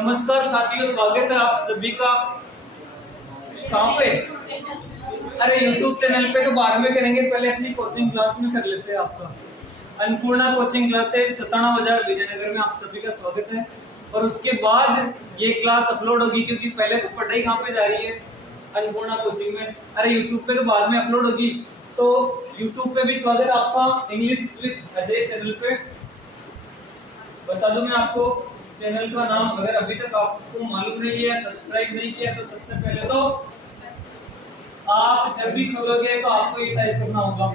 नमस्कार साथियों, स्वागत है आप सभी का। कहाँ पे? अरे YouTube चैनल पे तो बाद में करेंगे, पहले अपनी कोचिंग क्लास में कर लेते हैं। आपका अन्नपूर्णा कोचिंग क्लासेस 97 बाजार विजयनगर में आप सभी का स्वागत है। और उसके बाद ये क्लास अपलोड होगी, क्योंकि पहले तो पढ़ाई कहाँ पे जा रही है अन्नपूर्णा कोचिंग में। अरे YouTube पे तो बाद में अपलोड होगी, तो YouTube पे भी स्वागत है आपका इंग्लिश विद अजय चैनल पे। बता दूं मैं आपको चैनल का नाम, अगर अभी तक आपको मालूम नहीं है, सब्सक्राइब नहीं किया, तो सबसे पहले तो आप जब भी खोलोगे तो आपको ये टाइप करना होगा,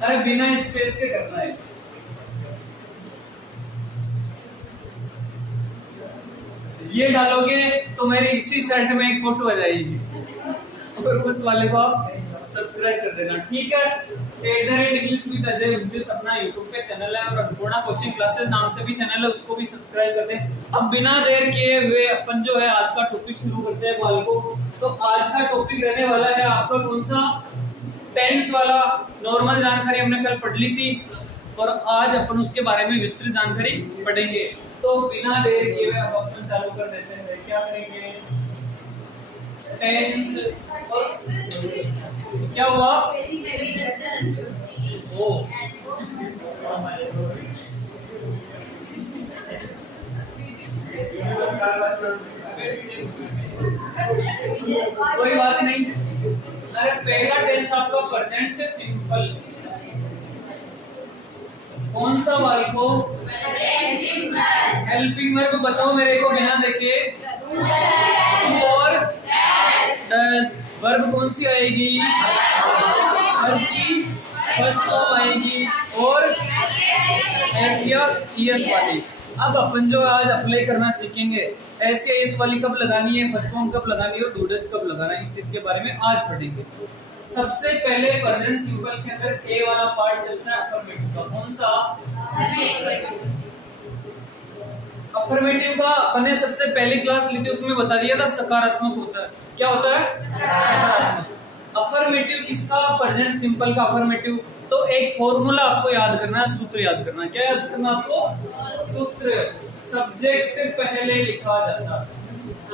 अरे बिना स्पेस के करना है। ये डालोगे तो मेरी इसी शर्ट में एक फोटो आ जाएगी, और उस वाले को आप सब्सक्राइब कर देना, ठीक है। @इंग्लिश विद अजय अपना यूट्यूब पे चैनल है, और अन्नपूर्णा कोचिंग क्लासेस नाम से भी चैनल है, उसको भी सब्सक्राइब कर दें। अब बिना देर किए हुए अपन जो है आज का टॉपिक शुरू करते हैं बालकों। तो आज का टॉपिक रहने वाला है आपका कौन सा? टेंस वाला। नॉर्मल जानकारी हमने कल पढ़ ली थी, और आज अपन उसके बारे में विस्तृत जानकारी पढ़ेंगे। तो बिना देर किए हुए अब अपन चालू कर देते हैं। क्या करेंगे? टेंस। क्या हुआ? कोई बात नहीं। अरे पहला टेंस आपका प्रेजेंट सिंपल। कौन सा वाली को? हेल्पिंग वर्ब बताओ मेरे को बिना देखे। और डज। वर्ब कौन सी आएगी? वर्ब की फर्स्ट फॉर्म आएगी, और एस या ईएस वाली। अब अपन जो आज अप्लाई करना सीखेंगे, एस या ईएस वाली कब लगानी है, फर्स्ट फॉर्म कब लगानी है, और डू डज कब लगाना है, इस चीज के बारे में आज पढ़ेंगे। सबसे पहले प्रेजेंट सिंपल के अंदर ए वाला पार्ट चलता है अफर्मेटिव का। कौन सा? अफर्मेटिव का अपने सबसे पहली क्लास ली थी, उसमें बता दिया था सकारात्मक होता है। क्या होता है? सकारात्मक। अफर्मेटिव किसका? प्रेजेंट सिंपल का अफर्मेटिव। तो एक फॉर्मूला आपको याद करना है, सूत्र याद करना है। क्या याद करना आपको? सूत्र। सब्जेक्ट पहले लिखा जाता है,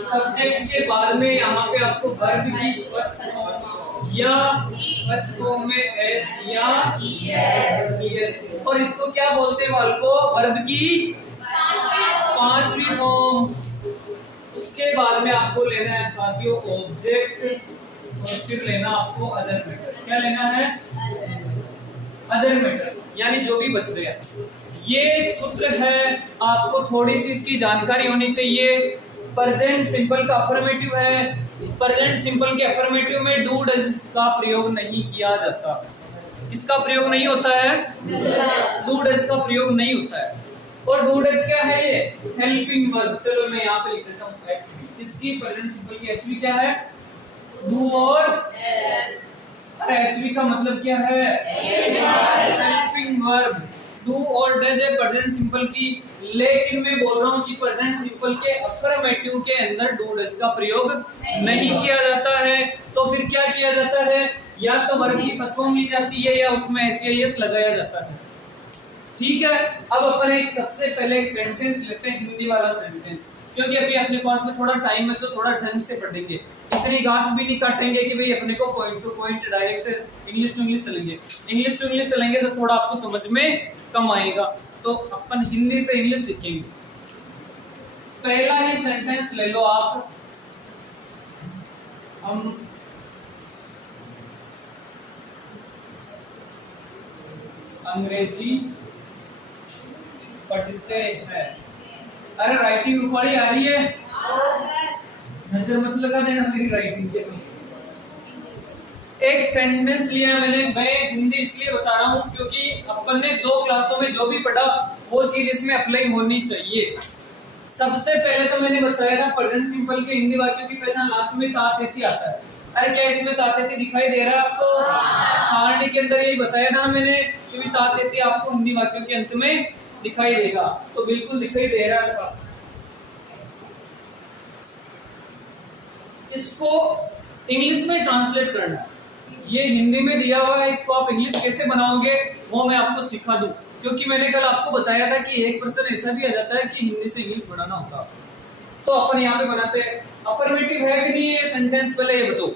सब्जेक्ट के बाद में यहाँ पे आपको वर्ब की फर्स्ट फॉर्म या फर्स्ट फॉर्म में एस या ईएस, और इसको क्या बोलते हैं बालको? वर्ब की पांचवी फॉर्म। उसके बाद में आपको लेना है साथियों ऑब्जेक्ट, और फिर लेना आपको अदर मैटर। क्या लेना है? अदर मैटर, यानी जो भी बच गया। ये सूत्र है, आपको थोड़ी सी इसकी जानकारी होनी चाहिए। प्रेजेंट सिंपल का अफर्मेटिव है, प्रेजेंट सिंपल के अफर्मेटिव में डू डज का प्रयोग नहीं किया जाता। किसका प्रयोग नहीं होता है? डू डज का प्रयोग नहीं होता है। और डू डज क्या है? ये हेल्पिंग वर्ब। चलो मैं यहाँ पे लिख देता हूँ एचवी। इसकी प्रेजेंट सिंपल की एचवी क्या है? डू और एचवी का मतलब क्या है? Helping verb. डू और डज है प्रेजेंट सिंपल की, लेकिन मैं बोल रहा हूँ कि प्रेजेंट सिंपल के अफर्मेटिव के अंदर डू डज का प्रयोग नहीं किया जाता है। तो फिर क्या किया जाता है? या तो वर्ब की फर्स्ट फॉर्म ली जाती है, या उसमें एस या एस लगाया जाता है, ठीक है। अब अपन एक सबसे पहले एक सेंटेंस लेते हैं, हिंदी वाला सेंटेंस, क्योंकि अभी अपने पास में थोड़ा टाइम है, तो थोड़ा ढंग से पढ़ेंगे। इतनी घास भी नहीं काटेंगे कि भाई अपने को point to point direct English to English चलेंगे। इंग्लिश टू इंग्लिश चलेंगे तो थोड़ा आपको समझ में कम आएगा, तो अपन हिंदी से इंग्लिश सीखेंगे। पहला ही सेंटेंस ले लो आप। हम अंग्रेजी पढ़ते हैं। अरे राइटिंग उखाड़ी आ रही है, नजर मत लगा देना मेरी राइटिंग के। एक सेंटेंस लिया मैंने, मैं हिंदी इसलिए बता रहा हूँ क्योंकि अपन ने 2 क्लासों में जो भी पढ़ा वो चीज इसमें अप्लाई होनी चाहिए। सबसे पहले तो मैंने बताया था प्रेजेंट सिंपल के हिंदी वाक्यों की पहचान लास्ट में तातेती आता है। अरे क्या इसमें तातेती दिखाई दे रहा है आपको? सारणी के अंदर यही बताया था मैंने कि तातेती आपको हिंदी वाक्यों के अंत में दिखाई देगा, तो बिल्कुल दिखाई दे रहा है साहब। इसको इंग्लिश में ट्रांसलेट करना है। ये हिंदी में दिया हुआ है, इसको आप इंग्लिश कैसे बनाओगे वो मैं आपको सिखा दूं। क्योंकि मैंने कल आपको बताया था कि एक पर्सन ऐसा भी आ जाता है कि हिंदी से इंग्लिश बनाना होता। तो अपन यहाँ पे बनाते हैं। अफर्मेटिव है कि नहीं ये सेंटेंस, पहले ये बताओ।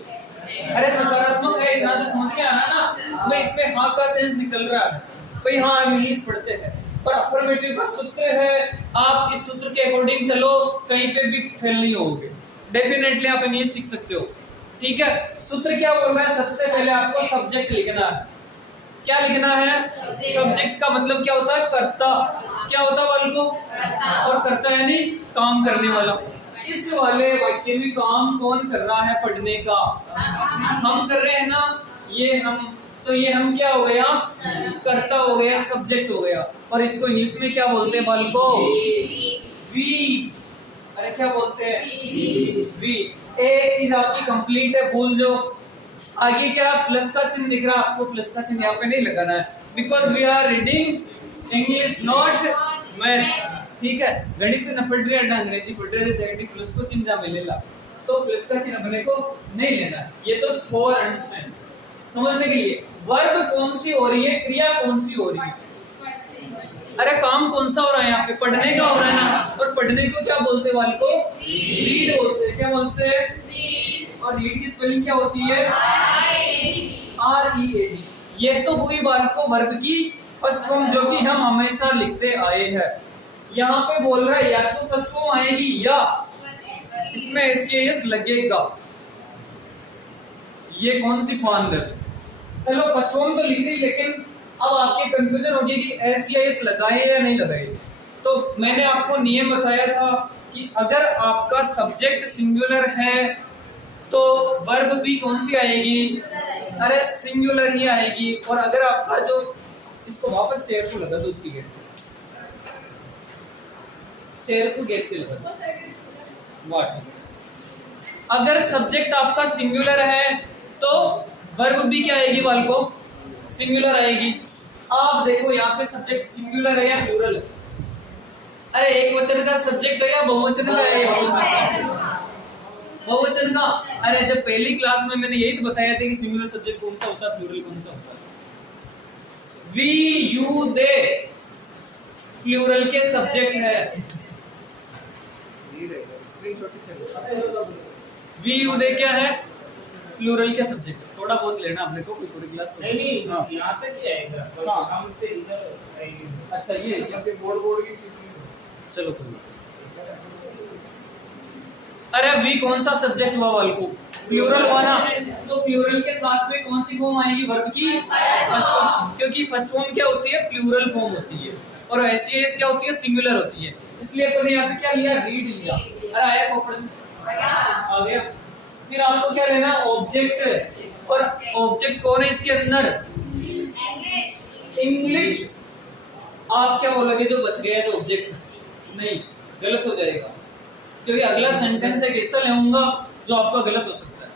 अरे सकारात्मक है, इतना तो समझ में आना ना। मैं इसमें हाँ का सेंस निकल रहा है भाई, हाँ हम इंग्लिश पढ़ते हैं। और अफर्मेटिव का सूत्र है, आप इस सूत्र के अकॉर्डिंग चलो, कहीं पे भी फेल नहीं होगे, डेफिनेटली आप इंग्लिश सीख सकते हो। ठीक है, सूत्र क्या बोल रहा है? सबसे पहले आपको सब्जेक्ट लिखना है। क्या लिखना है? सब्जेक्ट का मतलब क्या होता है? कर्ता। क्या होता है वाले को? और कर्ता यानी काम करने वाला। इस वाले वाक्य में काम कौन कर रहा है? पढ़ने का हम कर रहे हैं ना, ये हम, तो ये हम क्या हो गया? कर्ता हो गया, सब्जेक्ट हो गया। और इसको इंग्लिश में क्या बोलते हैं बाल को? वी। अरे क्या बोलते हैं? वी। एक चीज आपकी कंप्लीट है, भूल जो आगे क्या प्लस का चिन्ह दिख रहा है आपको, प्लस का चिन्ह यहाँ पे नहीं लगाना है, because we are reading English not math. ठीक है, गणित न पढ़ रहे हैं, अंग्रेजी पढ़ रहे थे, प्लस को चिन्ह जहाँ मिलेगा तो प्लस का चिन्ह अपने को नहीं लेना है। ये तो फॉर अंडरस्टैंड, समझने के लिए। वर्ब कौन सी हो रही है, क्रिया कौन सी हो रही है? अरे काम कौन सा हो रहा है यहाँ पे? पढ़ने का हो रहा है ना। और पढ़ने को क्या बोलते हैं वाल को? रीड बोलते हैं। क्या बोलते हैं? और रीड की स्पेलिंग क्या होती है? READ। ये तो हुई बाल को वर्ब की फर्स्ट फॉर्म, जो कि हम हमेशा लिखते आए हैं। यहाँ पे बोल रहा है या तो फर्स्ट फॉर्म आएगी या इसमें SES लगेगा। ये कौन सी फॉर्म है? चलो फर्स्ट फॉर्म तो लिख दी, लेकिन अब आपके कंफ्यूजन होगी कि SES लगाए या नहीं लगाए। तो मैंने आपको नियम बताया था कि अगर आपका सब्जेक्ट सिंगुलर है तो वर्ब भी कौन सी आएगी? अरे सिंगुलर ही आएगी। और अगर आपका जो, इसको वापस चेयर को लगा दो, उसकी गेट चेयर को गेट पे लगा दो। व्हाट? अगर सब्जेक्ट आपका सिंगुलर है तो वर्ब भी क्या आएगी वाल को? सिंगुलर आएगी। आप देखो यहाँ पे सब्जेक्ट सिंगुलर है या प्लूरल है? अरे एक वचन का सब्जेक्ट है या बहुवचन का है? बहुवचन का। अरे जब पहली क्लास में मैंने यही तो बताया था कि सिंगुलर सब्जेक्ट कौन सा होता है, प्लूरल कौन सा होता है। वी यू दे प्लूरल के सब्जेक्ट है। वी यू दे क्या है? प्लूरल के सब्जेक्ट। थोड़ा बहुत लेना अपने को, कोई पूरी क्लास नहीं यहाँ तक ही आएगा। हाँ। हम से इधर आएंगे। अच्छा ये जैसे बोर्ड की सीखनी। चलो तो अरे वी कौन सा सब्जेक्ट हुआ वाल को? प्लूरल हुआ ना। तो प्लूरल के साथ में कौन सी फॉर्म आएगी वर्ब की? First form. क्योंकि फर्स्ट फॉर्म क्या होती है? प्लूरल फॉर्म होती है। और SES क्या होती है? सिंगुलर होती है। इसलिए अपन यहाँ पे क्या लिया? रीड लिया। अरे आया पकड़ आ गया। फिर आपको क्या लेना? ऑब्जेक्ट। और ऑब्जेक्ट कौन है इसके अंदर? इंग्लिश। आप क्या बोलोगे? जो बच गया है जो ऑब्जेक्ट? नहीं, गलत हो जाएगा, क्योंकि अगला सेंटेंस एक ऐसा लेऊंगा जो आपका गलत हो सकता है।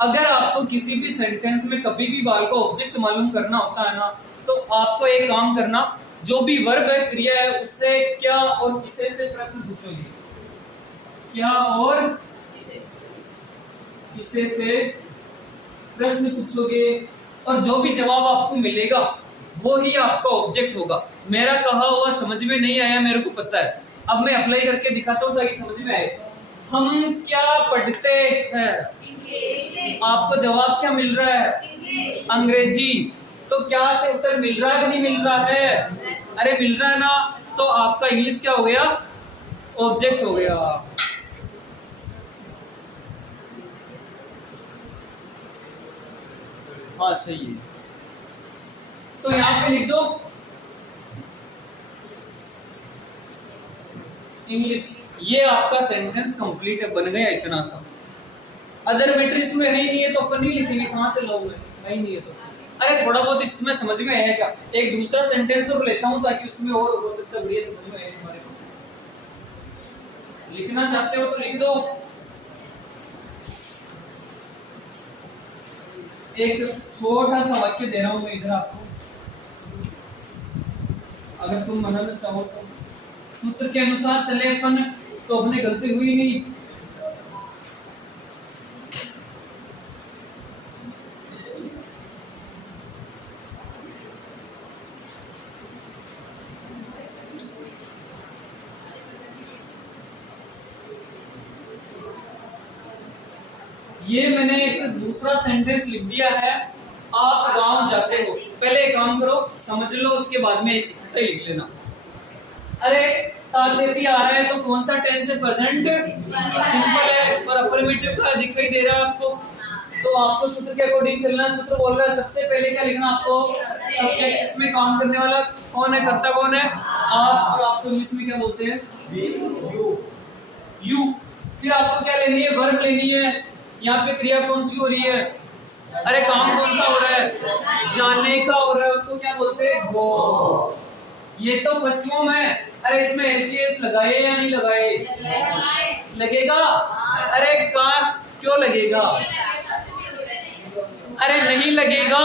अगर आपको किसी भी सेंटेंस में कभी भी बाल को ऑब्जेक्ट मालूम करना होता है ना, तो आपको एक काम करना, जो भी वर्ब है, क्रिया है, उससे क्या और किसे से प्रश्न पूछोगे। क्या और किसे से प्रश्न पूछोगे, और जो भी जवाब आपको मिलेगा वो ही आपका ऑब्जेक्ट होगा। मेरा कहा हुआ समझ में नहीं आया, मेरे को पता है, अब मैं अप्लाई करके दिखाता हूँ ताकि समझ में आए। हम क्या पढ़ते हैं? आपको जवाब क्या मिल रहा है? अंग्रेजी। तो क्या से उत्तर मिल रहा है कि नहीं मिल रहा है? अरे मिल रहा है ना। तो आपका इंग्लिश क्या हो गया? ऑब्जेक्ट हो गया। हाँ सही है। तो यहाँ पे लिख दो इंग्लिश। ये आपका सेंटेंस कंप्लीट है, बन गया इतना सा। अदर मैट्रिक्स में है ही नहीं है तो अपन नहीं लिखेंगे, कहाँ से लोगे? है ही नहीं है तो। अरे थोड़ा बहुत इसमें समझ में आया क्या? एक दूसरा सेंटेंस और लेता हूँ ताकि उसमें और हो सकता है बढ़िया समझ में आए हमारे को। लिखना चाहते हो तो लिख दो। एक छोटा सा वाक्य दे रहा हूं मैं इधर आपको, अगर तुम बनाना चाहो तो। सूत्र के अनुसार चले अपन तो अपने गलती हुई नहीं। ये मैंने एक दूसरा सेंटेंस लिख दिया है, आप गांव जाते हो। पहले एक काम करो, समझ लो, उसके बाद में इकट्ठे लिख लेना। अरे ताकती आ रहा है तो कौन सा टेंस है? प्रेजेंट सिंपल है और अफर्मेटिव का दिखाई दे रहा है आपको, तो आपको सूत्र के अकॉर्डिंग चलना। सूत्र बोल रहा है सबसे पहले क्या लिखना आपको? सब्जेक्ट। इसमें काम करने वाला कौन है? कर्ता कौन है? आप। और आपको इंग्लिश में क्या बोलते हैं? यू। फिर आपको क्या लेनी है? वर्ब लेनी है। यहाँ पे क्रिया कौन सी हो रही है? अरे काम कौन सा हो रहा है? जाने का हो रहा है, उसको क्या बोलते हैं? गो। ये तो फर्स्ट फॉर्म है। अरे इसमें एस लगाए या नहीं लगाए? लगेगा। अरे क्यों लगेगा? अरे नहीं लगेगा,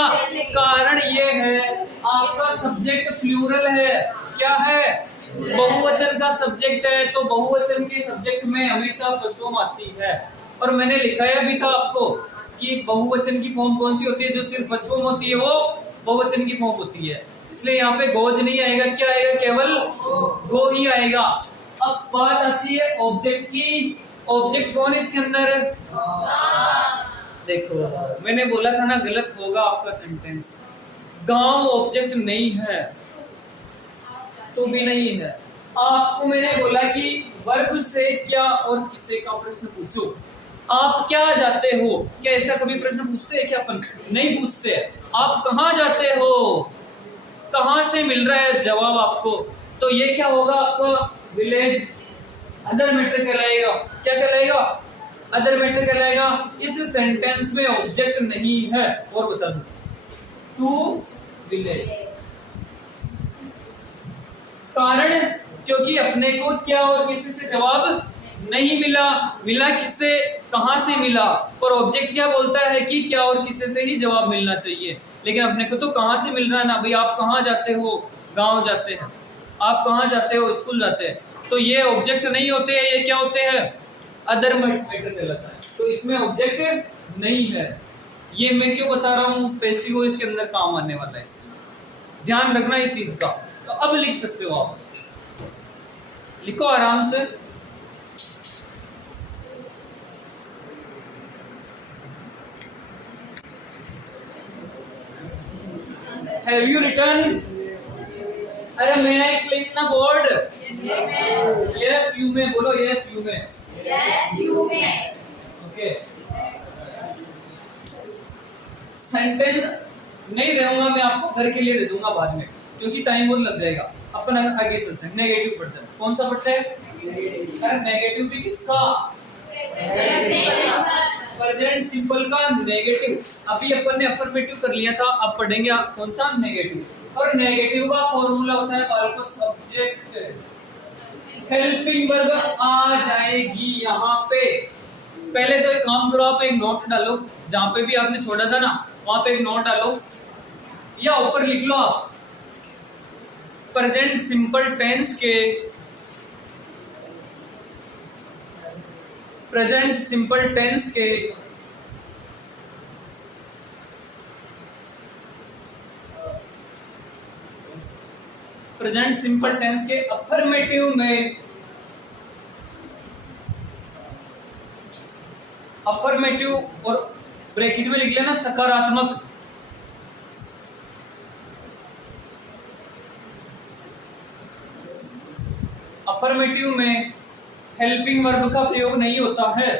कारण ये है आपका सब्जेक्ट प्लूरल है। क्या है? बहुवचन का सब्जेक्ट है, तो बहुवचन के सब्जेक्ट में हमेशा फर्स्ट फॉर्म आती है। और मैंने लिखाया भी था आपको कि बहुवचन की फॉर्म कौन सी होती है? जो सिर्फ फर्स्ट फॉर्म होती है वो बहुवचन की फॉर्म होती है। इसलिए यहाँ पे गोज नहीं आएगा, क्या आएगा? केवल गो ही आएगा। अब बात आती है ऑब्जेक्ट की। ऑब्जेक्ट कौन है इसके अंदर? देखो मैंने बोला था ना, गलत होगा आपका सेंटेंस। गांव ऑब्जेक्ट नहीं है, तो भी नहीं है। आपको मैंने बोला कि वर्ग से क्या और किसे का प्रश्न पूछो। आप क्या जाते हो? क्या ऐसा कभी प्रश्न पूछते हैं क्या अपन? नहीं पूछते। आप कहाँ जाते हो? कहाँ से मिल रहा है जवाब आपको? तो ये क्या होगा आपका? विलेज। अदर मैटर कहलाएगा। क्या कहलाएगा? अदर मैटर कहलाएगा। इस सेंटेंस में ऑब्जेक्ट नहीं है। और बता दूं, टू विलेज। कारण क्योंकि अपने को क्या और किसी से जवाब नहीं मिला। मिला किससे? कहां से मिला? और ऑब्जेक्ट क्या बोलता है कि क्या और किसी से ही जवाब मिलना चाहिए, लेकिन अपने को तो कहां से मिल रहा है ना भाई। आप कहां जाते हो? गांव जाते हैं। आप कहां जाते हो? स्कूल जाते हैं। तो ये ऑब्जेक्ट नहीं होते हैं, ये क्या होते हैं? अदर मैटर कहलाता है। तो इसमें ऑब्जेक्ट नहीं है। ये मैं क्यों बता रहा हूँ? पैसिव वॉइस के अंदर काम आने वाला है, इसलिए ध्यान रखना इस चीज का। तो अब लिख सकते हो आप, लिखो आराम से। Have you written? अरे may I clean the board? Yes you may। बोलो yes you may। Yes, you may. Okay। Sentence नहीं दूंगा मैं आपको, घर के लिए दे दूंगा बाद में, क्योंकि टाइम बहुत लग जाएगा। अपन आगे चलते हैं। नेगेटिव पढ़ते हैं। कौन सा पढ़ते हैं? अरे नेगेटिव भी किसका? प्रेजेंट सिंपल का नेगेटिव। अभी अपन ने अफर्मेटिव कर लिया था, अब पढ़ेंगे कौन सा? नेगेटिव। और नेगेटिव का फॉर्मूला होता है बालको सब्जेक्ट। हेल्पिंग वर्ब आ जाएगी यहाँ पे। पहले तो एक काम करो, आप एक नोट डालो, जहां पे भी आपने छोड़ा था ना वहां पे एक नोट डालो, या ऊपर लिख लो आप प्रेजेंट सिंपल टेंस के प्रेजेंट सिंपल टेंस के प्रेजेंट सिंपल टेंस के अफर्मेटिव में अफर्मेटिव और ब्रैकेट में लिख लेना सकारात्मक। अफर्मेटिव में हेल्पिंग वर्ब का प्रयोग नहीं होता है।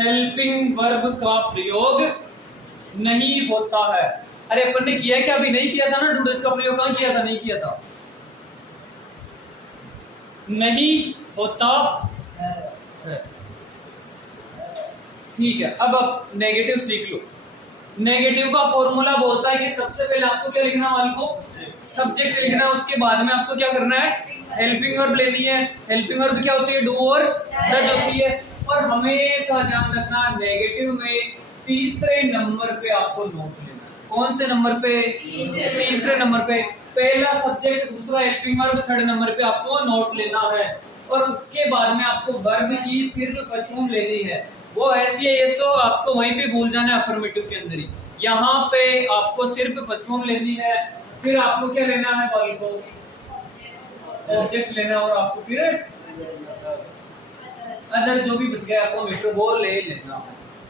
हेल्पिंग वर्ब का प्रयोग नहीं होता है। अरे अपन ने किया है क्या? अभी नहीं किया था ना। डूडस का प्रयोग कहां किया था? नहीं किया था। नहीं होता है। ठीक है, अब आप नेगेटिव सीख लो। नेगेटिव का फॉर्मूला बोलता है कि सबसे पहले आपको क्या लिखना? वाल को सब्जेक्ट लिखना है। उसके बाद में आपको क्या करना है? हेल्पिंग वर्ब लेनी है। हेल्पिंग वर्ब क्या होती है? डू और डज होती है। और हमेशा ध्यान रखना नेगेटिव में तीसरे नंबर पे आपको नोट लेना। कौन से नंबर पे? तीसरे नंबर पे। पहला सब्जेक्ट, दूसरा हेल्पिंग वर्ब, थर्ड नंबर पे आपको नोट लेना है। और उसके बाद में आपको वर्ब की सिर्फ फर्स्ट फॉर्म लेनी है। वो ऐसी है, ये तो आपको वहीं पे भूल जाना है अफर्मेटिव के अंदर ही। यहाँ पे आपको सिर्फ फर्स्ट फॉर्म लेनी है। फिर आपको क्या लेना है? वर्ब को ऑब्जेक्ट लेना और आपको फिर अदर जो भी बच गया अफर्मेटिव वो ले लेना।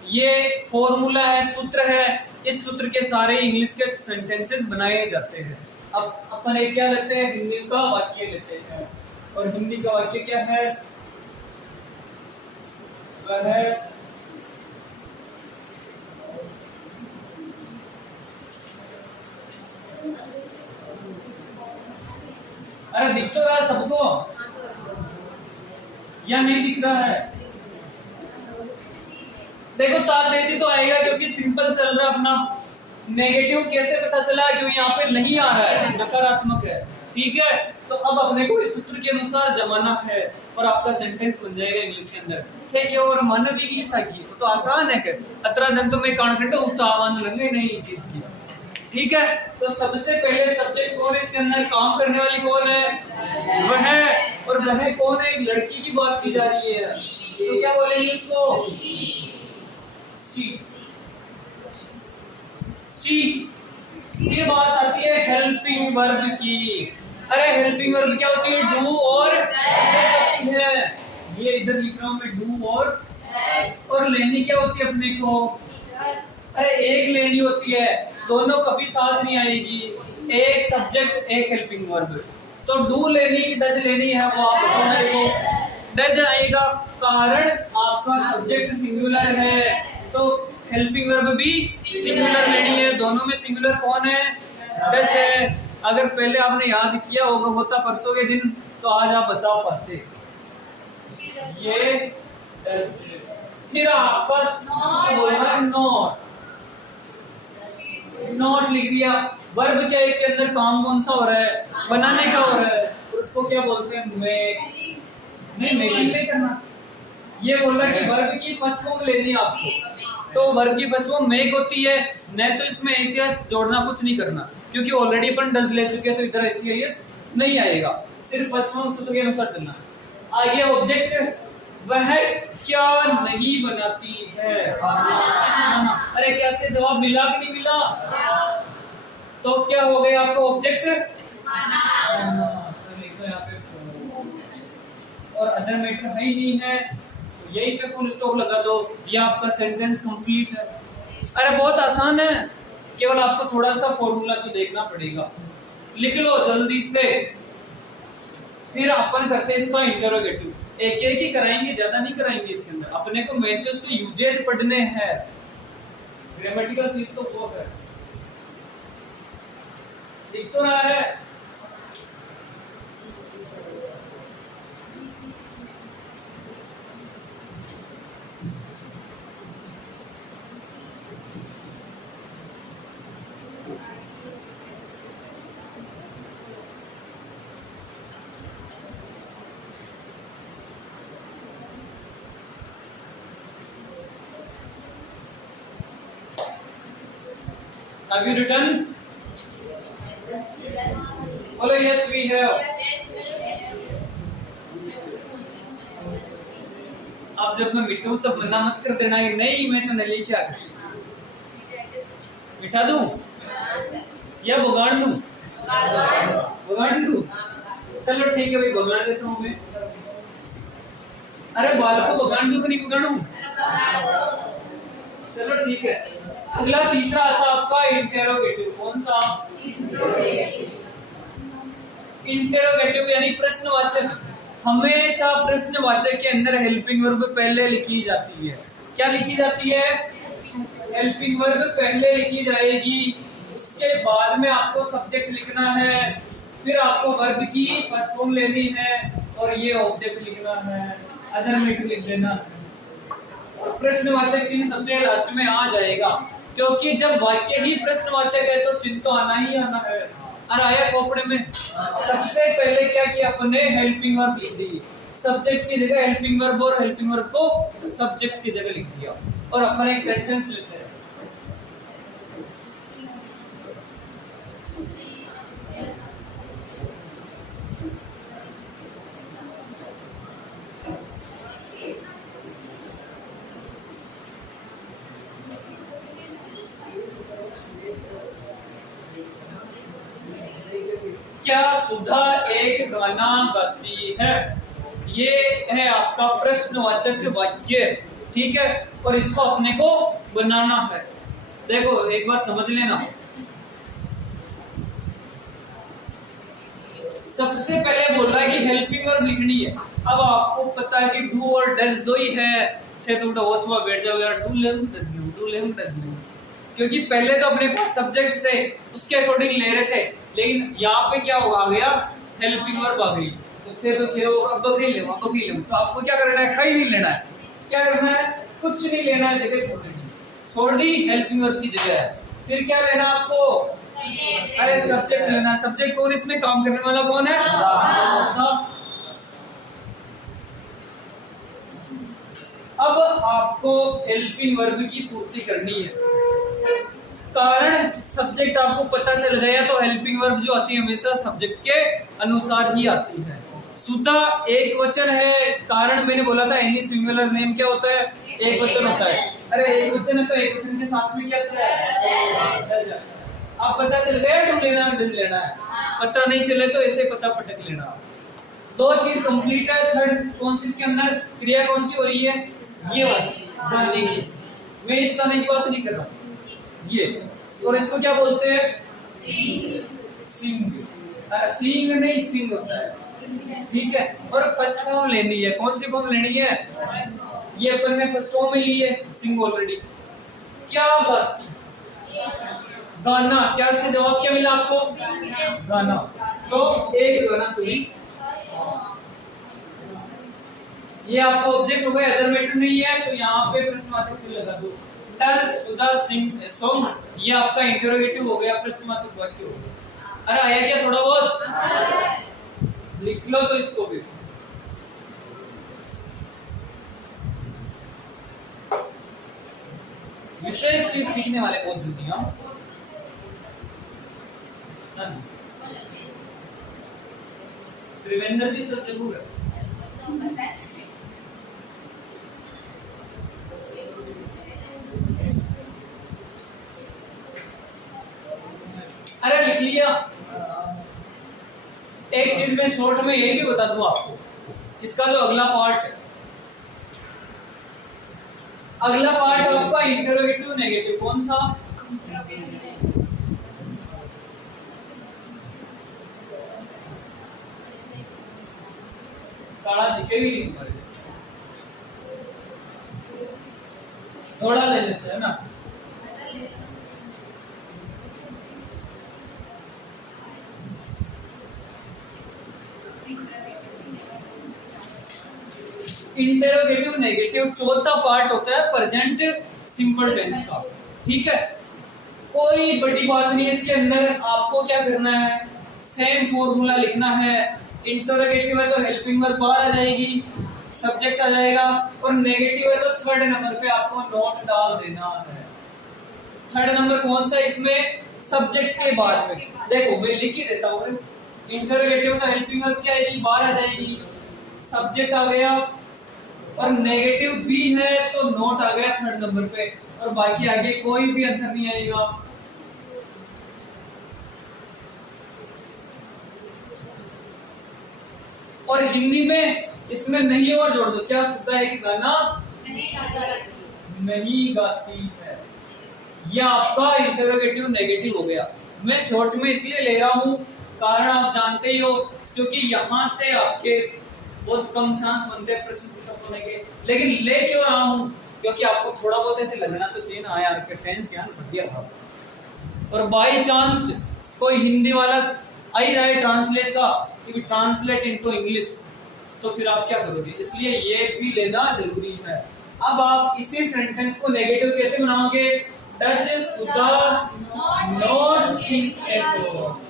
ये फॉर्मूला है, सूत्र है। इस सूत्र के सारे इंग्लिश के सेंटेंसेस बनाए जाते हैं। अब अपन एक क्या लेते हैं, हिंदी का वाक्य लेते हैं। और हिंदी का वाक्य क्या है, वह है अरे दिख तो रहा है सबको या नहीं दिख रहा है? देखो तात देती तो आएगा क्योंकि सिंपल चल रहा है अपना। नेगेटिव कैसे पता चला, क्योंकि यहाँ पे नहीं आ रहा है, नकारात्मक है। ठीक है, तो अब अपने को इस सूत्र के अनुसार जमाना है और आपका सेंटेंस बन जाएगा इंग्लिश के अंदर। ठीक है, और मानव की साकी तो आसान है। अतरा दिन तो मैं कान खंडे उतावन लंगे नहीं चीज की। ठीक है, तो सबसे पहले सब्जेक्ट कौन है इसके अंदर, काम करने वाली कौन है, वह है। और वह कौन है, एक लड़की की बात की जा रही है, तो क्या बोलेंगे उसको, सी। सी। ये बात आती है हेल्पिंग वर्ब की। अरे हेल्पिंग वर्ब क्या होती है, डू और होती है। ये इधर लिख रहा हूं मैं, डू और लेनी क्या होती है अपने को, अरे एक लेनी होती है, दोनों कभी साथ नहीं आएगी। एक सब्जेक्ट एक हेल्पिंग वर्ब, तो डू लेनी डज लेनी है वो आप बताओ मेरे को। डज आएगा कारण आपका सब्जेक्ट सिंगुलर है, तो हेल्पिंग वर्ब भी सिंगुलर लेनी है। दोनों में सिंगुलर कौन है, डज है। अगर पहले आपने याद किया होगा होता परसों के दिन, तो आज आप बता पाते। ये डज। फिर आपका बोलना नॉट, नॉट लिख दिया। वर्ब क्या है इसके अंदर, काम कौन सा हो रहा है, बनाने का हो रहा है, उसको क्या बोलते हैं, मेक। नहीं मेकिंग नहीं करना, ये बोला कि वर्ब की फर्स्ट फॉर्म लेनी है आपको, तो वर्ब की फर्स्ट फॉर्म मेक होती है। नहीं तो इसमें एसीएस जोड़ना कुछ नहीं करना, क्योंकि ऑलरेडी अपन डज ले चुके हैं, तो इधर एसीएस नहीं आएगा, सिर्फ फर्स्ट फॉर्म सूत्र के अनुसार चलना। आगे ऑब्जेक्ट, वह क्या नहीं बनाती है, अरे कैसे जवाब मिला कि नहीं मिला, तो क्या हो गया आपका ऑब्जेक्ट, तो लिखो यहाँ पे और अदर मैटर है ही नहीं है, तो यहीं पे फुल स्टॉप लगा दो, ये आपका सेंटेंस कंप्लीट है। अरे बहुत आसान है, केवल आपको थोड़ा सा फॉर्मूला तो देखना पड़ेगा। लिख लो जल्दी से, फिर अपन करते हैं इसका इंटरोगेटिव। एक एक ही कराएंगे, ज्यादा नहीं कराएंगे इसके अंदर। अपने को मेन तो उसके यूजेज पढ़ने हैं, ग्रामेटिकल चीज तो वो है। दिख तो रहा है, have you written? बोलो yes we have। अब जब मैं मिठू तब मना मत कर देना कि नहीं मैं तो नहीं लेके आ गया। मिठा दूं या बगाड़ दूं, बगाड़ दूं, चलो ठीक है भाई बगाड़ देता हूँ मैं। अरे बाल को बगाड़ दूं कि नहीं बगाड़ूं, चलो ठीक है। अगला तीसरा आता आपका इंटेरोगेटिव, कौन सा, इंटेरोगेटिव यानी प्रश्नवाचक। हमेशा प्रश्नवाचक के अंदर हेल्पिंग वर्ब पहले लिखी जाती है। क्या लिखी जाती है, हेल्पिंग वर्ब पहले लिखी जाएगी, उसके बाद में आपको सब्जेक्ट लिखना है, फिर आपको वर्ब की फर्स्ट फॉर्म लेनी है और ये ऑब्जेक्ट लिखना है, अदर मैटर लिख देना और प्रश्नवाचक चिन्ह सबसे लास्ट में आ जाएगा, क्योंकि जब वाक्य ही प्रश्नवाचक है तो चिन्ह तो आना ही आना है। और आया खोपड़े में सबसे पहले क्या किया अपने, हेल्पिंग वर्ब लिख दी, सब्जेक्ट की जगह हेल्पिंग वर्ब और हेल्पिंग वर्ब को सब्जेक्ट की जगह लिख दिया और अपन एक सेंटेंस लेते हैं। क्या सुधा एक गाना गाती है? ये है आपका प्रश्नवाचक वाक्य, ठीक है। और इसको अपने को बनाना है। देखो एक बार समझ लेना, सबसे पहले बोल रहा है कि हेल्पिंग वर्ब लिखनी है। अब आपको पता है कि डू और डज दो ही है, थे तो वो बैठ जाओ यार, do lame does lame, do lame does lame, क्योंकि पहले तो अपने पास सब्जेक्ट थे उसके अकॉर्डिंग ले रहे थे, लेकिन यहाँ पे क्या आ गया, हेल्पिंग वर्ब आ गई। तो थे तो थे, अब तो खेल ले, तो खेल ले, तो आपको क्या करना है, खाई नहीं लेना है, क्या करना है, कुछ नहीं लेना है, जगह छोड़ दी हेल्पिंग वर्ब की जगह है। फिर क्या लेना आपको, अरे सब्जेक्ट लेना। सब्जेक्ट कौन, इसमें काम करने वाला कौन है, अब आपको हेल्पिंग वर्ब की पूर्ति करनी है। कारण सब्जेक्ट आपको पता चल गया तो हेल्पिंग वर्ब जो आती है हमेशा सब्जेक्ट के अनुसार ही आती है। सुधा एक वचन है, कारण मैंने बोला था एनी सिंगुलर नेम क्या होता है, एक वचन होता है। अरे एक वचन है तो एक वचन के साथ में क्या होता है, अब पता चल गया टू लेना डज लेना है, पता नहीं चले तो ऐसे पता पटक लेना। दो चीज कंप्लीट है। थर्ड कौन सी इसके अंदर क्रिया कौन सी हो रही है, ये वाली गाने की, मैं इस गाने की बात नहीं कर रहा हूँ, ये। और इसको क्या बोलते हैं, सिंग। सिंग नहीं सिंग होता है, ठीक है। और फर्स्ट फॉर्म लेनी है, कौन सी फॉर्म लेनी है, ये अपन ने फर्स्ट फॉर्म में ली है सिंग ऑलरेडी। क्या बात की, गाना, क्या से जवाब क्या मिला आपको, गाना। तो एक गाना सुनी, ये आपका ऑब्जेक्ट हो गया, अदर मैटर नहीं है तो यहाँ पे प्रश्नवाचक चिन्ह लगा दो। Does Sudha Singh a song, ये आपका इंटरोगेटिव हो गया, प्रश्नवाचक वाक्य हो गया। अरे आया क्या थोड़ा बहुत, लिख लो तो इसको भी। विशेष चीज सीखने वाले बहुत जल्दी, हाँ त्रिवेंद्र जी सर जरूर है। अरे लिख लिया। एक चीज मैं शॉर्ट में यही भी बता दूं आपको, इसका जो अगला पार्ट है, अगला पार्ट आपका इंटरोगेटिव नेगेटिव, कौन सा, काला दिखे भी नहीं तुम्हारे, थोड़ा ले लेते हैं ना। इंटरोगेटिव नेगेटिव चौथा पार्ट होता है प्रेजेंट सिंपल टेंस का, ठीक है। कोई बड़ी बात नहीं इसके अंदर, आपको क्या करना है, सेम फॉर्मूला लिखना है। इंटरोगेटिव है तो हेल्पिंग वर्ब बाहर आ जाएगी, सब्जेक्ट आ जाएगा, और नेगेटिव है तो थर्ड नंबर पे आपको नोट डाल देना है। थर्ड नंबर कौन सा इसमें, सब्जेक्ट के बाद में, देखो मैं लिख ही देता हूँ। इंटरोगेटिव तो हेल्पिंग वर्ब क्या आएगी, बाहर आ जाएगी, सब्जेक्ट आ गया, और नेगेटिव भी है तो नोट आ गया थर्ड नंबर पे, और बाकी आगे कोई भी अंतर नहीं आएगा। और हिंदी में इसमें नहीं और जोड़ दो, क्या सुधा एक गाना नहीं गाती है, यह आपका इंटरोगेटिव नेगेटिव हो गया। मैं शॉर्ट में इसलिए ले रहा हूं कारण आप जानते ही हो, क्योंकि यहाँ से आपके बहुत कम चांस बनते हैं प्रश्न पुट होने के, लेकिन ले क्यों रहा हूं, क्योंकि आपको थोड़ा बहुत ऐसे लगना तो चाहिए ना यार के टेंस यार बढ़िया था। और बाई चांस कोई हिंदी वाला आ ही जाए ट्रांसलेट का, कि ट्रांसलेट इनटू इंग्लिश, तो फिर आप क्या करोगे, इसलिए ये भी लेना जरूरी है। अब आप इसी सेंटेंस को नेगेटिव कैसे बनाओगे, does Sudha not sing a song,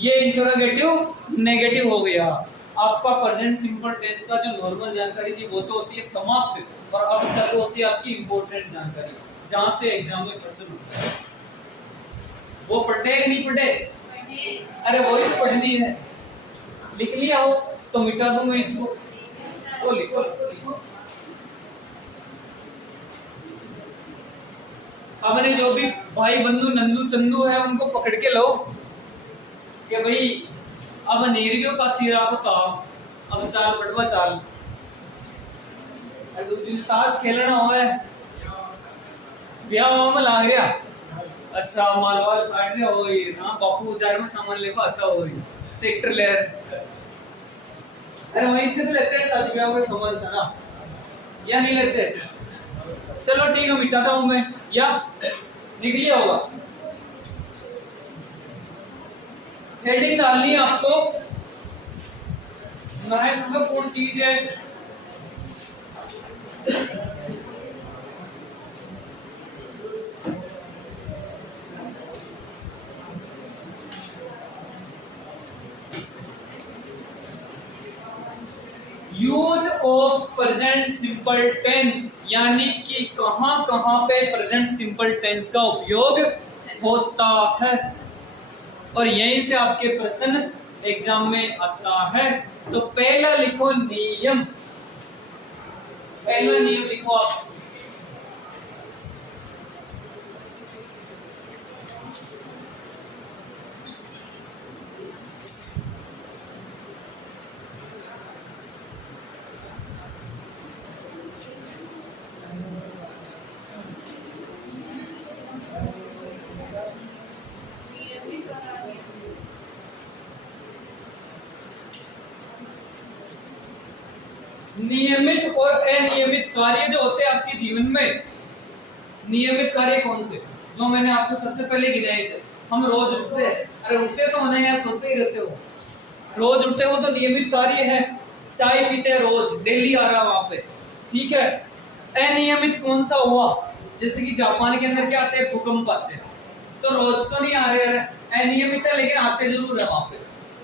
ये इंटरोगेटिव नेगेटिव हो गया। आपका प्रेजेंट सिंपल टेंस का जो नॉर्मल जानकारी थी वो तो होती है समाप्त, और अब चालू होती है आपकी इंपॉर्टेंट जानकारी, जहां से एग्जाम में प्रश्न होता है। वो पढ़े कि नहीं पढ़े, अरे वही तो पढ़नी है, लिख लिया हो तो मिटा दूं मैं इसको, वो लिखो लिखो। हमने जो भी भाई बंधु नंदू चंदू है उनको पकड़ के लो, कि भाई अब नेरियो का तीरा को ताव अब चाल पटवा चाल दिन ताश खेलना हुआ है ब्याह में लाग रहा अच्छा मालवाल काट रहा हो ना बापू जार में सामान लेकर आता हो ट्रैक्टर ले अरे वहीं से तो लेते हैं शादी ब्याह में सामान सा ना या नहीं लेते चलो ठीक है मिटाता हूं मैं या निकलिए होगा हेडिंग डालनी है आपको महत्वपूर्ण चीज है use of present simple tense यानी कि कहां पे प्रेजेंट सिंपल टेंस का उपयोग होता है और यहीं से आपके प्रश्न एग्जाम में आता है। तो पहला लिखो नियम, पहला नियम लिखो आप नियमित और अनियमित कार्य जो होते हैं आपके जीवन में। नियमित कार्य कौन से जो मैंने आपको सबसे पहले गिनाए थे। हम रोज उठते हैं, अरे उठते तो होना या सोते ही रहते हो, रोज उठते हो तो नियमित कार्य है। चाय पीते हैं रोज, डेली आ रहा वहां पे, ठीक है। अनियमित कौन सा हुआ, जैसे कि जापान के अंदर क्या आते हैं, भूकंप आते हैं, तो रोज तो नहीं आ रहे, अनियमित है लेकिन आते जरूर है वहां पे।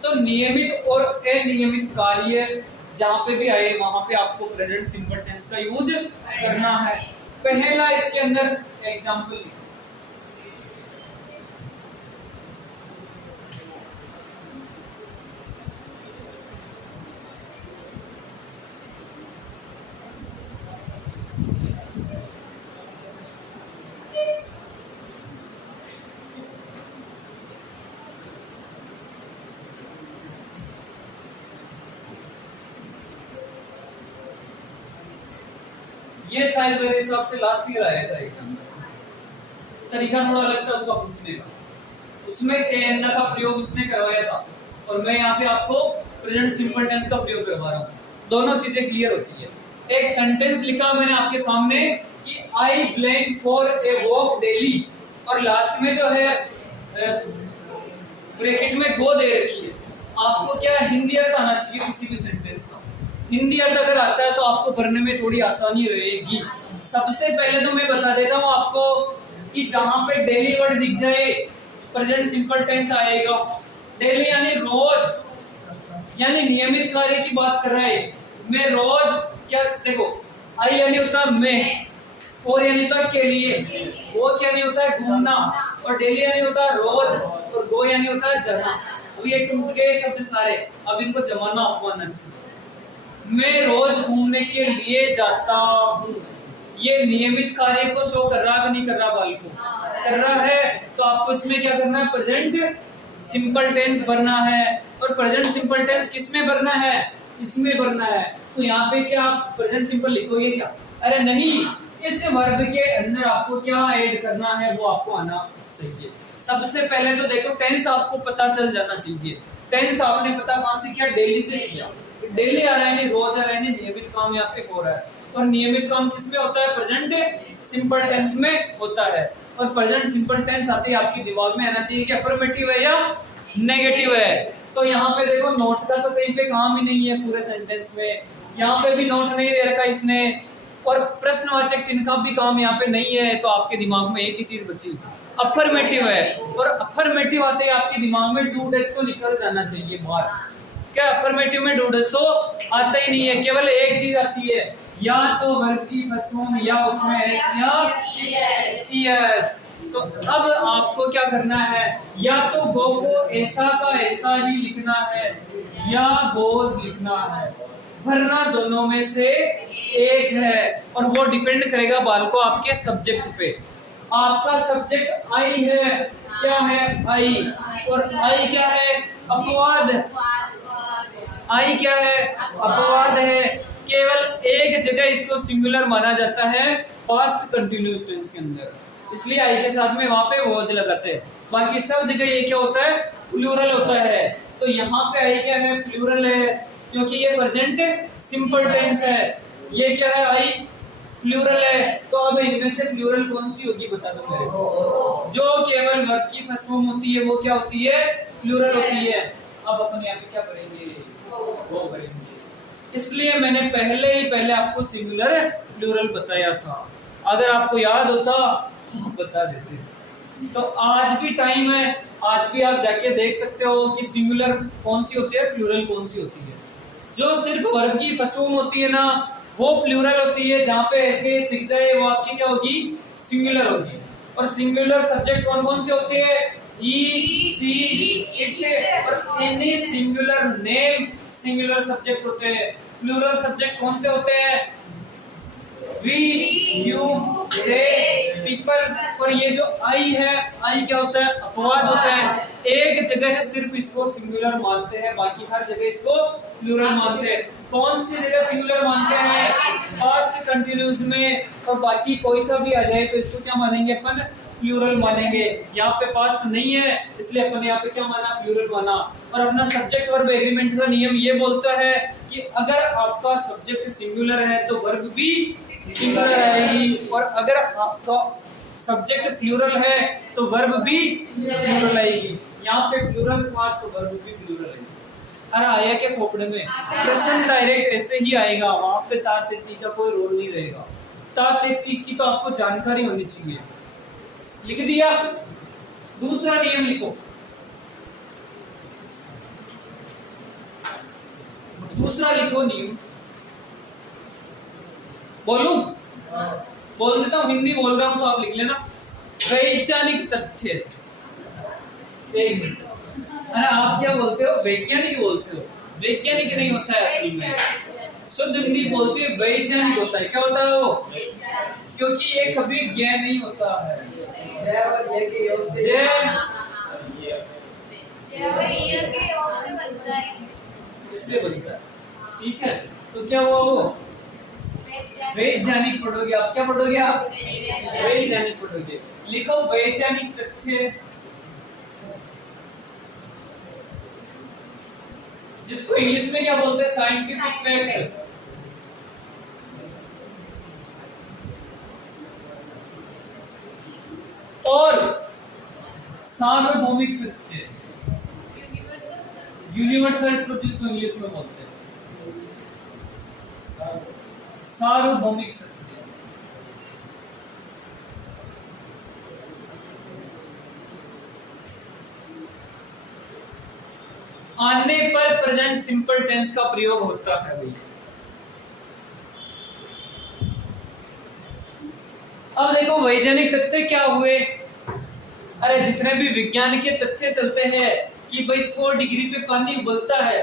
तो नियमित और अनियमित कार्य जहां पे भी आए वहां पे आपको प्रेजेंट सिंपल टेंस का यूज करना है। पहला इसके अंदर एग्जांपल ये शायद मेरे हिसाब से लास्ट ईयर आया था एग्जाम, तरीका थोड़ा अलग था उसका पूछने का, उसमें एन का प्रयोग उसने करवाया था और मैं यहाँ पे आपको प्रेजेंट सिंपल टेंस का प्रयोग करवा रहा हूँ। दोनों चीजें क्लियर होती है। एक सेंटेंस लिखा मैंने आपके सामने कि आई blank for a walk daily, और लास्ट में जो है ब्रैकेट में गो दे रखी है। आपको क्या हिंदी अर्थ आना चाहिए किसी भी सेंटेंस का। हिंदी अर्थ अगर आता है तो आपको भरने में थोड़ी आसानी रहेगी। सबसे पहले तो मैं बता देता हूँ आपको कि जहां पे डेली वर्ड दिख जाए प्रेजेंट सिंपल टेंस आएगा। डेली यानी रोज, यानी नियमित कार्य की बात कर रहा है। मैं रोज क्या, देखो आई यानी होता है मैं, और यानी होता है के लिए, वो क्या नहीं होता है घूमना, और डेली यानी होता है रोज, और गो यानी होता है जाना। अब ये टूट गए शब्द सारे, अब इनको जमाना अपवाना चाहिए। मैं रोज घूमने के लिए जाता हूँ, ये नियमित कार्य को शो कर रहा है नहीं कर रहा, बाल को कर रहा है। तो आपको इसमें क्या करना है, प्रेजेंट सिंपल टेंस भरना है। और प्रेजेंट सिंपल टेंस किसमें भरना है, इसमें भरना है। तो यहाँ पे क्या आप प्रेजेंट सिंपल लिखोगे क्या, अरे नहीं, इस वर्ब के अंदर आपको क्या ऐड करना है वो आपको आना चाहिए। सबसे पहले तो देखो टेंस आपको पता चल जाना चाहिए। टेंस आपने पता कहां से किया, डेली से किया। डेली आ रहा है नहीं रोज आ रहा है नहीं, नियमित काम यहाँ पे हो रहा है। और नियमित काम किसमें होता है, प्रेजेंट सिंपल टेंस में होता है। और प्रेजेंट सिंपल टेंस आते ही आपके दिमाग में आना चाहिए कि अफर्मेटिव है या नेगेटिव है। तो यहाँ पे देखो नोट का तो कहीं पे काम ही नहीं है पूरे सेंटेंस में, यहाँ पे भी नोट नहीं दे रखा इसने, और प्रश्नवाचक चिन्ह का भी काम यहाँ पे नहीं है। तो आपके दिमाग में एक ही चीज बची, अफर्मेटिव है। और अफर्मेटिव आते ही आपके दिमाग में डू डज तो निकल जाना चाहिए बाहर। क्या अफर्मेटिव में डू डज तो आता ही नहीं है, केवल एक चीज आती है, या तो वर्ब की फर्स्ट फॉर्म या उसमें एस या यस। तो अब आपको क्या करना है, या तो गो को ऐसा का ऐसा ही लिखना है या गोज लिखना है। भरना दोनों में से एक है, और वो डिपेंड करेगा बाल को आपके सब्जेक्ट पे। आपका सब्जेक्ट आई है, क्या है आई, और आई क्या है, अपवाद। आई क्या है? अपवाद है। केवल एक जगह इसको सिंगुलर माना जाता है पास्ट कंटिन्यूअस टेंस के अंदर, इसलिए आई के साथ में वहां पे वॉज लगाते हैं। बाकी सब जगह ये क्या होता है? प्लूरल होता है। तो यहाँ पे आई क्या है? प्लूरल है, क्योंकि ये प्रेजेंट सिंपल टेंस है। ये क्या है? आई प्लूरल है। तो अब इनमें से प्लूरल कौन सी होगी बता दो मेरे को। जो केवल वर्ब की फर्स्ट फॉर्म होती है वो क्या होती है? प्लूरल होती है। अब अपन यहाँ पे क्या करेंगे? वो करेंगे। इसलिए मैंने पहले आपको सिंगुलर प्लूरल बताया था। अगर आपको याद होता तो बता देते। तो आज भी टाइम है, आज भी आप जाके देख सकते हो कि सिंगुलर कौन सी होती है, प्लूरल कौन सी होती है। जो सिर्फ वर्ब की फर्स्ट फॉर्म होती है ना, वो प्लूरल होती है। जहाँ पे एस दिख जाए वो आपकी क्या होगी? सिंगुलर होगी। और सिंगुलर सब्जेक्ट कौन कौन से होते हैं? ही, सी, इट और any singular name singular subject होते हैं। प्लूरल सब्जेक्ट कौन से होते हैं? We, you, they, people. और ये जो आई है, आई क्या होता है? अपवाद होता है। एक जगह है सिर्फ इसको सिंगुलर मानते हैं, बाकी हर जगह इसको प्लूरल मानते हैं। कौन सी जगह सिंगुलर मानते हैं? पास्ट कंटिन्यूअस में। और बाकी कोई सा भी आ जाए तो इसको क्या मानेंगे अपन? प्लूरल मानेंगे। यहाँ पे पास्ट नहीं है इसलिए अपन यहाँ पे क्या माना? प्लूरल माना। और अपना सब्जेक्ट वर्ब एग्रीमेंट का नियम ये बोलता है कि अगर आपका सब्जेक्ट सिंगुलर है तो वर्ब भी सिंगुलर आएगी, और अगर आपका सब्जेक्ट प्लूरल है तो वर्ब भी प्लूरल आएगी। यहाँ पे प्लूरल था तो वर्ब भी प्लूरल आएगी। अरे आया क्या खोपड़े में? प्रश्न डायरेक्ट ऐसे ही आएगा, वहां पे ता तेती का कोई रोल नहीं रहेगा। ता तेती की तो आपको जानकारी होनी चाहिए। लिख दिया? दूसरा नियम लिखो। दूसरा लिखो नियम। बोलूं? बोल देता हूं, हिंदी बोल रहा हूं तो आप लिख लेना। वैज्ञानिक तथ्य। एक मिनट, अरे आप क्या बोलते हो? वैज्ञानिक बोलते हो। वैज्ञानिक नहीं होता है असली में। शुद्ध हिंदी बोलते हो वैज्ञानिक होता है। क्या होता है वो? क्योंकि ये कभी ज्ञान नहीं होता है। जय और ये के योग से इससे बनता है। ठीक है, तो क्या हुआ वो? वैज्ञानिक पढ़ोगे आप। क्या पढ़ोगे आप? वैज्ञानिक पढ़ोगे। लिखो वैज्ञानिक तथ्य, जिसको इंग्लिश में क्या बोलते हैं? Scientific fact. और सार्वभौमिक सत्य, यूनिवर्सल ट्रुथ जिसको इंग्लिश में बोलते हैं। सार्वभौमिक सत्य। आने पर प्रेजेंट सिंपल टेंस का प्रयोग होता है भाई। अब देखो वैज्ञानिक तथ्य क्या हुए? अरे जितने भी विज्ञान के तथ्य चलते हैं कि भाई 100 डिग्री पे पानी उबलता है,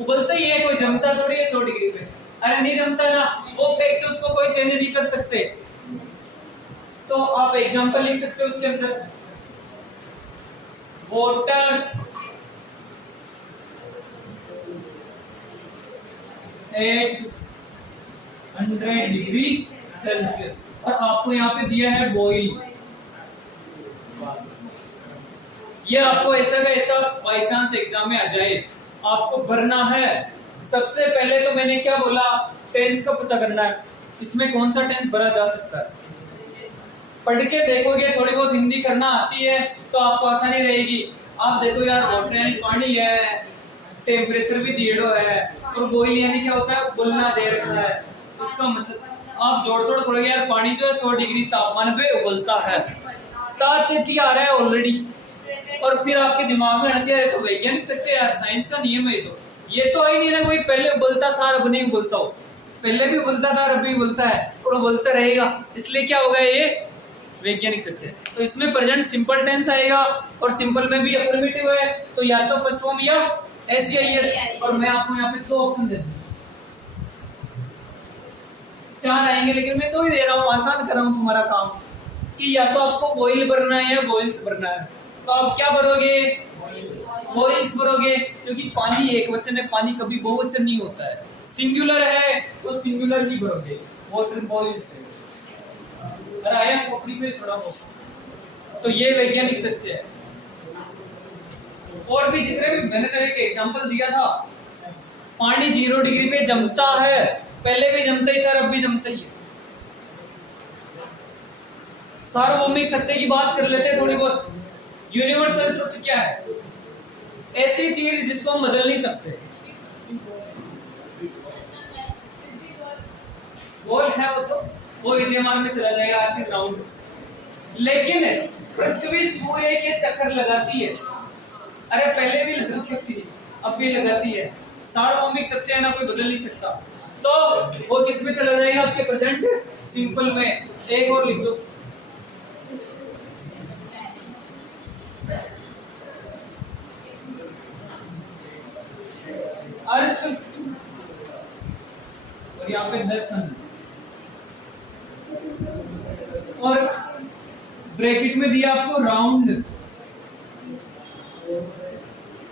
उबलता ही है, कोई जमता थोड़ी है 100 डिग्री पे। अरे नहीं जमता ना, वो फैक्ट उसको कोई चेंज नहीं कर सकते। तो आप एग्जांपल लिख सकते हो उसके अंदर, वाटर एट 100 डिग्री सेल्सियस। और आपको यहाँ पे दिया है बॉइल। ये आपको ऐसा का ऐसा बाई चांस एग्जाम में आ जाए, आपको भरना है। सबसे पहले तो मैंने क्या बोला? टेंस का पता करना है। इसमें कौन सा टेंस भरा जा सकता है? पढ़ के देखोगे, थोड़ी बहुत हिंदी करना आती है तो आपको आसानी रहेगी। आप देखो यार, वाटर यानी पानी है, टेम्परेचर भी दिएडो है, और बॉइल यानी क्या होता है? उबलना दे रखा है। इसका मतलब आप जोड़ तोड़ करोगे यार, पानी जो है 100 डिग्री तापमान पे उबलता है। तापमान आ रहा है ऑलरेडी, और फिर आपके दिमाग में आना चाहिए तो वैज्ञानिक तथ्य यार, साइंस का नियम है। तो ये तो ही नहीं ना कोई पहले उबलता था अब नहीं उबलता हो। पहले भी उबलता था अब भी उबलता है और उबलता रहेगा। इसलिए क्या होगा? ये वैज्ञानिक तथ्य। तो इसमें प्रेजेंट सिंपल टेंस आएगा, और सिंपल में भी अफर्मेटिव है, तो या तो फर्स्ट फॉर्म या एस या एस। और मैं आपको यहाँ पे 2 ऑप्शन दे दूँ, 4 आएंगे, लेकिन मैं 2 ही दे रहा हूँ, आसान कर रहा हूँ तुम्हारा काम। कि या तो आपको बॉइल भरना है या बॉइल्स भरना है। तो आप क्या भरोगे? बॉइल्स भरोगे, क्योंकि पानी एक वचन है, पानी कभी बहुवचन नहीं होता है। सिंगुलर है तो सिंगुलर ही भरोगे, वाटर बॉइल्स है। अरे आया खोपड़ी पे थोड़ा हो, तो ये वैज्ञानिक तथ्य है। और भी जितने भी मैंने तरह के एग्जांपल दिया था, पानी 0 डिग्री पे जमता है, पहले भी जमता ही था, अब भी जमता ही है। सार्वभौमिक सत्य की बात कर लेते हैं थोड़ी बहुत। यूनिवर्सल ट्रुथ क्या है? ऐसी चीज जिसको हम बदल नहीं सकते। गोल है वो विजयमान में चला जाएगा 38 राउंड। लेकिन पृथ्वी सूर्य के चक्कर लगाती है। अरे पहले भी लगाती थी, अब भी लगाती है। सार्वभौमिक सत्य है ना, कोई बदल नहीं सकता। तो वो किस में चला जाएगा? आपके प्रेजेंट सिंपल में। एक और लिख दो, अर्थ, और यहाँ पे द सन, और ब्रैकेट में दिया आपको राउंड।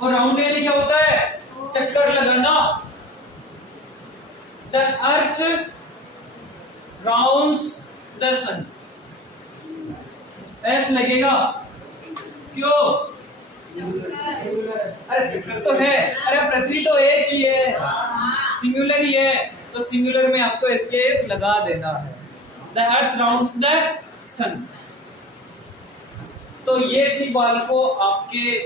और राउंड यानी क्या होता है? चक्कर लगाना। The earth rounds the sun. S लगेगा, क्यों? अरे चक्कर तो है, अरे पृथ्वी तो एक ही है, सिंगुलर ही है, तो सिंगुलर में आपको एस लगा देना है। द अर्थ राउंड्स द सन। तो ये थी बालको आपके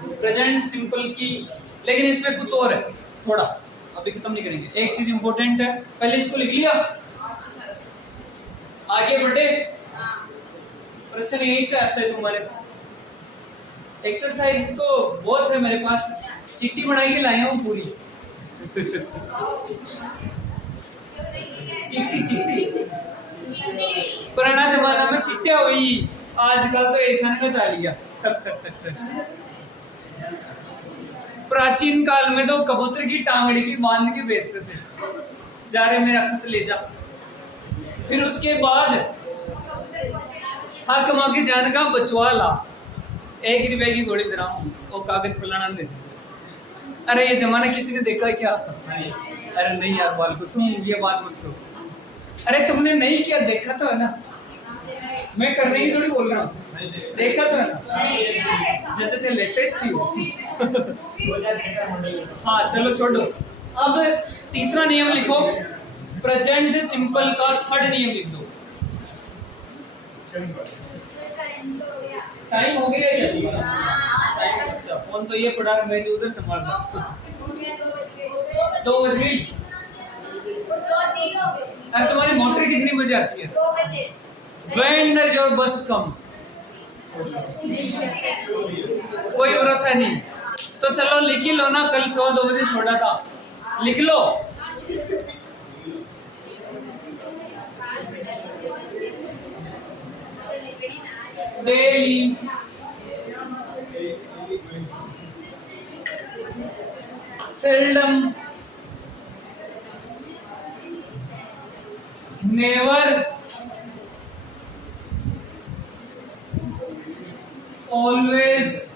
प्रेजेंट सिंपल की। लेकिन इसमें कुछ और है, थोड़ा अभी खत्म नहीं करेंगे। एक चीज इंपॉर्टेंट है, पहले इसको लिख लिया, आगे बढ़े। प्रश्न यही से आता है तुम्हारे। एक्सरसाइज तो बहुत है मेरे पास, चिट्ठी बना के लाया हूँ पूरी। चिट्ठी पुराना जमाना में चिट्ठिया हुई, आजकल तो ऐसा का चाल गया। तक प्राचीन काल में तो कबूतर की टांगड़ी की बांध के बेचते थे, जा रहे मेरा खत ले जा। फिर उसके बाद थक मा के जान का बचवा ला, 1 रुपए की घोड़ी दराम वो कागज पलाना देते थे। अरे ये जमाना किसी ने देखा है क्या? अरे नहीं यार बालको, तुम ये बात मत करो। अरे तुमने नहीं किया, देखा तो है ना, मैं करने ही थोड़ी बोल रहा हूँ, देखा तो है ना, जब थे लेटेस्ट ही हो। हाँ चलो छोड़ो। अब तीसरा नियम लिखो, प्रेजेंट सिंपल का थर्ड नियम लिख दो। टाइम हो गया क्या? अच्छा फोन तो ये पड़ा, मैं जो उधर संभाल रहा। 2 बज गई। अरे तुम्हारी मोटर कितनी बजे आती है? 2 बजे। When does your bus come? कोई भरोसा नहीं। तो चलो लिख ही लो ना, कल 2 बजे छोड़ा था, लिख लो। Daily seldom never always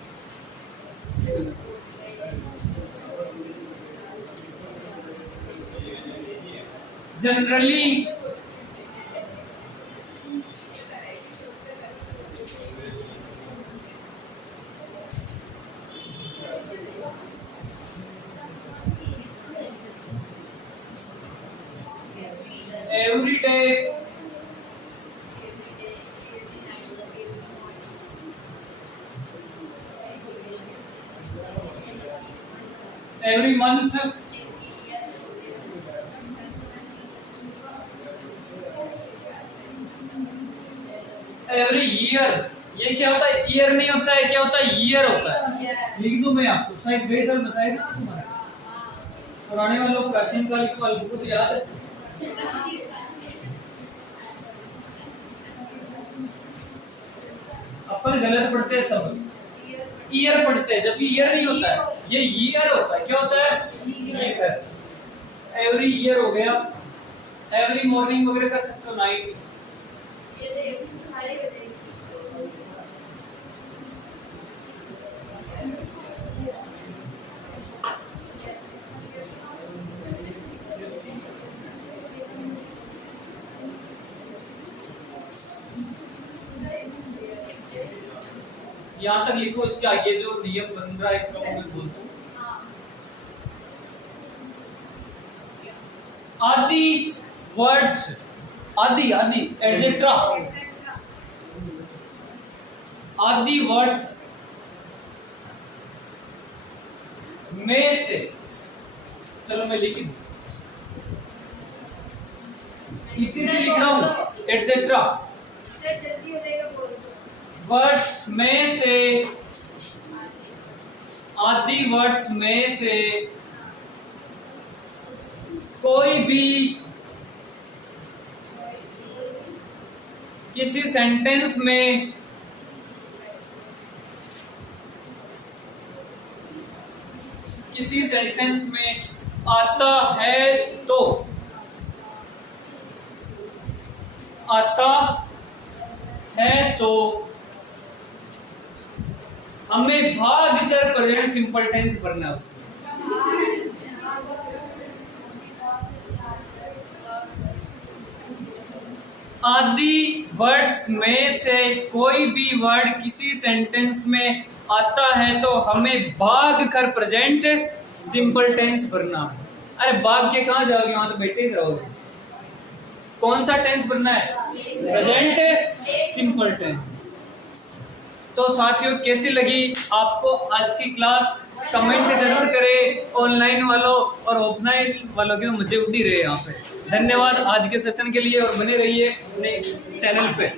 generally every day every month every year। ये क्या होता है? ईयर नहीं होता है, क्या होता है? ईयर होता है। लिख दूं मैं आपको, शायद गए साल बताया था तुम्हारा, पुराने वालों को प्राचीन काल की बात को तो याद है। अपन गलत पढ़ते हैं सब, ईयर पढ़ते हैं, जबकि ईयर नहीं होता है, ये ईयर होता है। क्या होता है? ईयर। एवरी ईयर हो गया, एवरी मॉर्निंग वगैरह कर सकते हो, नाइट। यहाँ तक लिखो, इसके आगे जो नियम बन रहा है इसका वो मैं बोलता हूँ। आदि वर्ड्स, आदि आदि एटसेट्रा, आदि वर्ड्स में से, चलो मैं लिख दूं, इतनी से लिख रहा हूं, एटसेट्रा वर्ड्स में से, आदि वर्ड्स में से कोई भी किसी सेंटेंस में आता है तो, आता है तो हमें भाग कर प्रेजेंट सिंपल टेंस भरना है उसमें। आदि वर्ड्स में से कोई भी वर्ड किसी सेंटेंस में आता है तो हमें भाग कर प्रेजेंट सिंपल टेंस भरना है। अरे भाग के कहाँ जाओगे, वहां तो बैठे ही रहोगे। कौन सा टेंस भरना है? Present simple tense. तो साथियों कैसी लगी आपको आज की क्लास? कमेंट जरूर करें। ऑनलाइन वालों और ऑफलाइन वालों की तो मजे उड़ ही रहे यहाँ पे। धन्यवाद आज के सेशन के लिए और बने रहिए अपने चैनल पे।